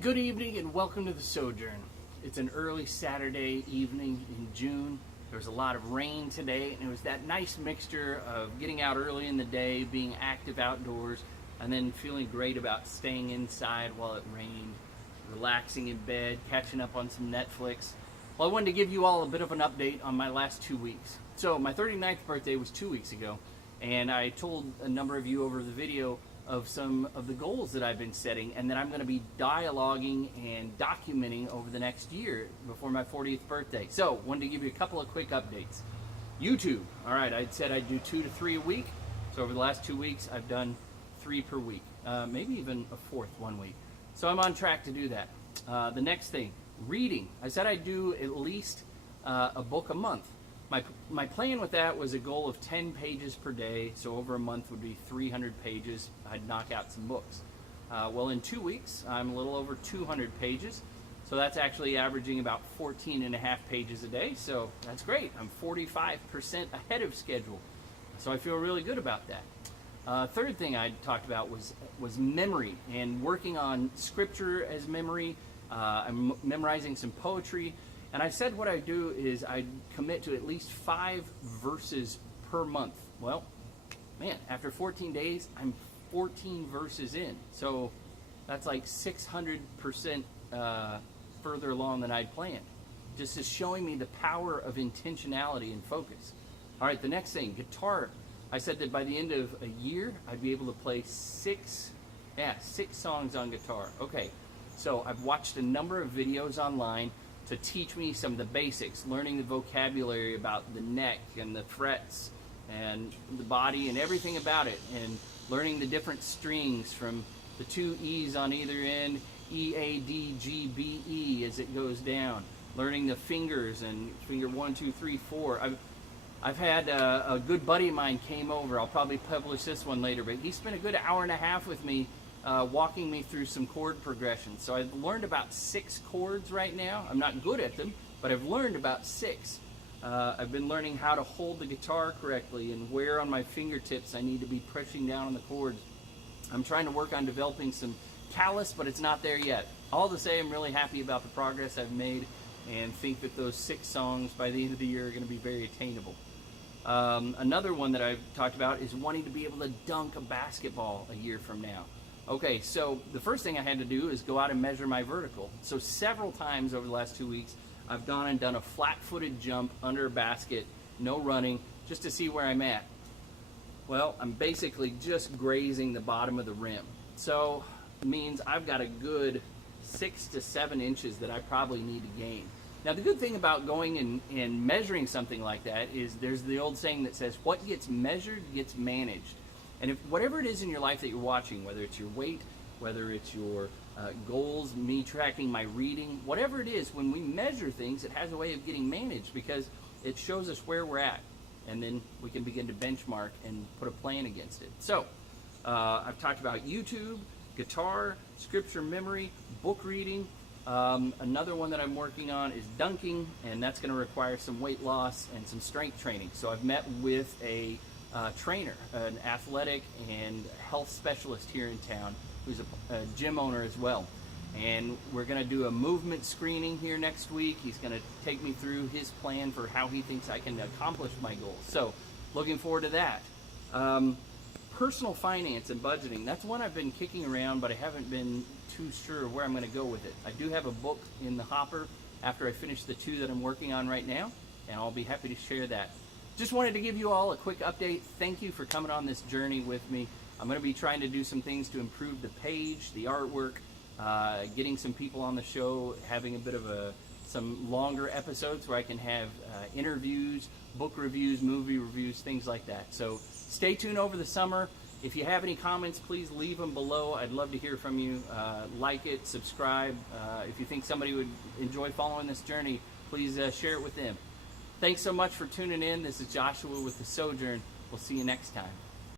Good evening and welcome to the Sojourn. It's an early Saturday evening in June. There was a lot of rain today, and it was that nice mixture of getting out early in the day, being active outdoors, and then feeling great about staying inside while it rained, relaxing in bed, catching up on some Netflix. Well, I wanted to give you all a bit of an update on my last 2 weeks. So my 39th birthday was 2 weeks ago, and I told a number of you over the video of some of the goals that I've been setting and that I'm going to be dialoguing and documenting over the next year before my 40th birthday. So, wanted to give you a couple of quick updates. YouTube. All right, I said I'd do 2 to 3 a week. So over the last 2 weeks, I've done 3 per week, maybe even a fourth one week. So I'm on track to do that. The next thing, reading. I said I'd do at least a book a month. My plan with that was a goal of 10 pages per day, so over a month would be 300 pages. I'd knock out some books. Well, in 2 weeks, I'm a little over 200 pages, so that's actually averaging about 14 and a half pages a day, so that's great. I'm 45% ahead of schedule, so I feel really good about that. Third thing I talked about was memory and working on scripture as memory. I'm memorizing some poetry. And I said what I do is I commit to at least 5 verses per month. Well, man, after 14 days, I'm 14 verses in. So that's like 600% further along than I'd planned. Just is showing me the power of intentionality and focus. All right, the next thing, guitar. I said that by the end of a year, I'd be able to play 6 songs on guitar. Okay, so I've watched a number of videos online to teach me some of the basics, learning the vocabulary about the neck and the frets and the body and everything about it, and learning the different strings from the 2 E's on either end, E, A, D, G, B, E as it goes down, learning the fingers and finger 1, 2, 3, 4. I've had a good buddy of mine came over. I'll probably publish this one later, but he spent a good hour and a half with me walking me through some chord progressions. So I've learned about 6 chords right now. I'm not good at them, but I've learned about 6. I've been learning how to hold the guitar correctly and where on my fingertips I need to be pushing down on the chords. I'm trying to work on developing some callus, but it's not there yet. All to say, I'm really happy about the progress I've made and think that those 6 songs by the end of the year are going to be very attainable. Another one that I've talked about is wanting to be able to dunk a basketball a year from now. Okay, so the first thing I had to do is go out and measure my vertical. So several times over the last 2 weeks, I've gone and done a flat-footed jump under a basket, no running, just to see where I'm at. Well, I'm basically just grazing the bottom of the rim. So it means I've got a good 6 to 7 inches that I probably need to gain. Now, the good thing about going and measuring something like that is there's the old saying that says, what gets measured gets managed. And if whatever it is in your life that you're watching, whether it's your weight, whether it's your goals, me tracking my reading, whatever it is, when we measure things, it has a way of getting managed because it shows us where we're at. And then we can begin to benchmark and put a plan against it. So I've talked about YouTube, guitar, scripture memory, book reading. Another one that I'm working on is dunking, and that's going to require some weight loss and some strength training. So I've met with a trainer, an athletic and health specialist here in town who's a gym owner as well. And we're going to do a movement screening here next week. He's going to take me through his plan for how he thinks I can accomplish my goals. So looking forward to that. Personal finance and budgeting, that's one I've been kicking around, but I haven't been too sure where I'm going to go with it. I do have a book in the hopper after I finish the 2 that I'm working on right now, and I'll be happy to share that. Just wanted to give you all a quick update. Thank you for coming on this journey with me. I'm going to be trying to do some things to improve the page, the artwork, getting some people on the show, having a bit of some longer episodes where I can have interviews, book reviews, movie reviews, things like that. So stay tuned over the summer. If you have any comments, please leave them below. I'd love to hear from you. Like it, subscribe. If you think somebody would enjoy following this journey, please share it with them. Thanks so much for tuning in. This is Joshua with the Sojourn. We'll see you next time.